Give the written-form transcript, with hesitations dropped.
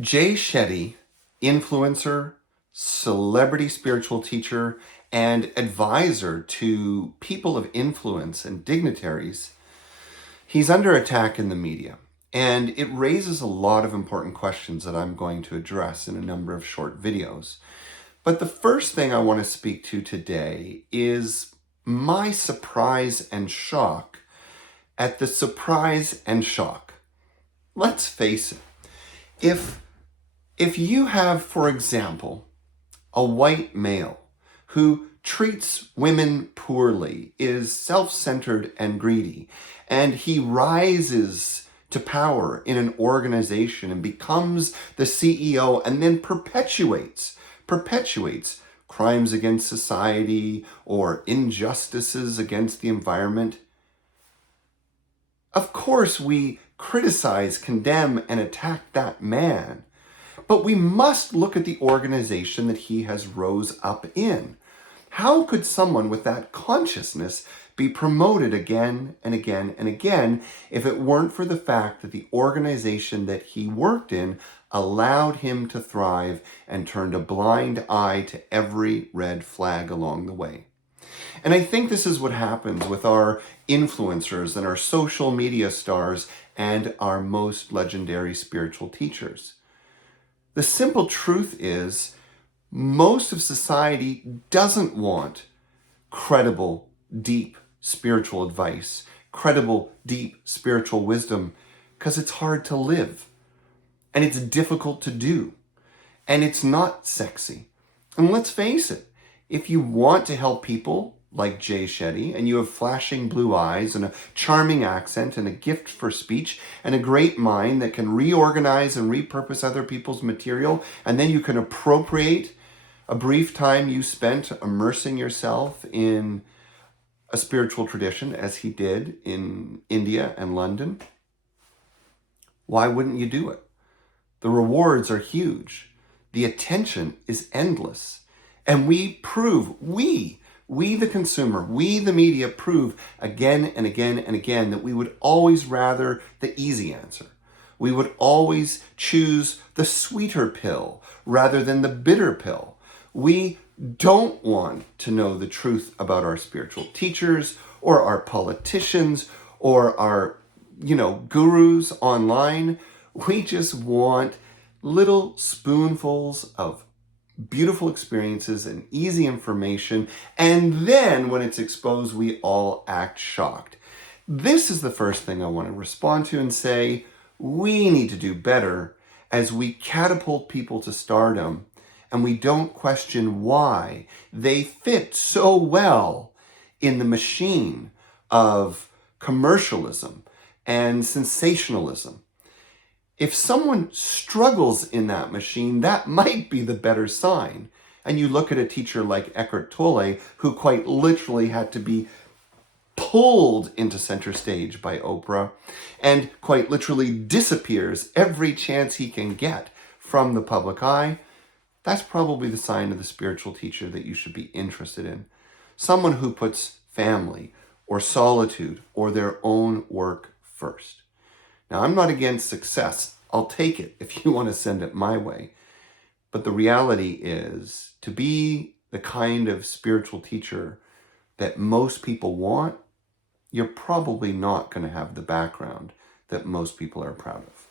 Shetty, influencer, celebrity spiritual teacher, and advisor to people of influence and dignitaries, he's under attack in the media. And it raises a lot of important questions that I'm going to address in a number of short videos. But the first thing I want to speak to today is my surprise and shock at the surprise and shock. Let's face it, if you have, for example, a white male who treats women poorly, is self-centered and greedy, and he rises to power in an organization and becomes the CEO and then perpetuates crimes against society or injustices against the environment, of course we criticize, condemn, and attack that man. But we must look at the organization that he has rose up in. How could someone with that consciousness be promoted again and again and again if it weren't for the fact that the organization that he worked in allowed him to thrive and turned a blind eye to every red flag along the way? And I think this is what happens with our influencers and our social media stars and our most legendary spiritual teachers. The simple truth is, most of society doesn't want credible, deep spiritual advice, credible, deep spiritual wisdom, because it's hard to live, and it's difficult to do, and it's not sexy. And let's face it, if you want to help people like Shetty, and you have flashing blue eyes and a charming accent and a gift for speech and a great mind that can reorganize and repurpose other people's material, and then you can appropriate a brief time you spent immersing yourself in a spiritual tradition, as he did in India and London, why wouldn't you do it? The rewards are huge. The attention is endless. And we prove, we the consumer, we the media prove again and again and again that we would always rather the easy answer. We would always choose the sweeter pill rather than the bitter pill. We don't want to know the truth about our spiritual teachers or our politicians or our, gurus online. We just want little spoonfuls of beautiful experiences and easy information, and then when it's exposed, we all act shocked. This is the first thing I want to respond to and say, we need to do better as we catapult people to stardom, and we don't question why they fit so well in the machine of commercialism and sensationalism. If someone struggles in that machine, that might be the better sign. And you look at a teacher like Eckhart Tolle, who quite literally had to be pulled into center stage by Oprah and quite literally disappears every chance he can get from the public eye. That's probably the sign of the spiritual teacher that you should be interested in. Someone who puts family or solitude or their own work first. Now, I'm not against success. I'll take it if you want to send it my way. But the reality is, to be the kind of spiritual teacher that most people want, you're probably not going to have the background that most people are proud of.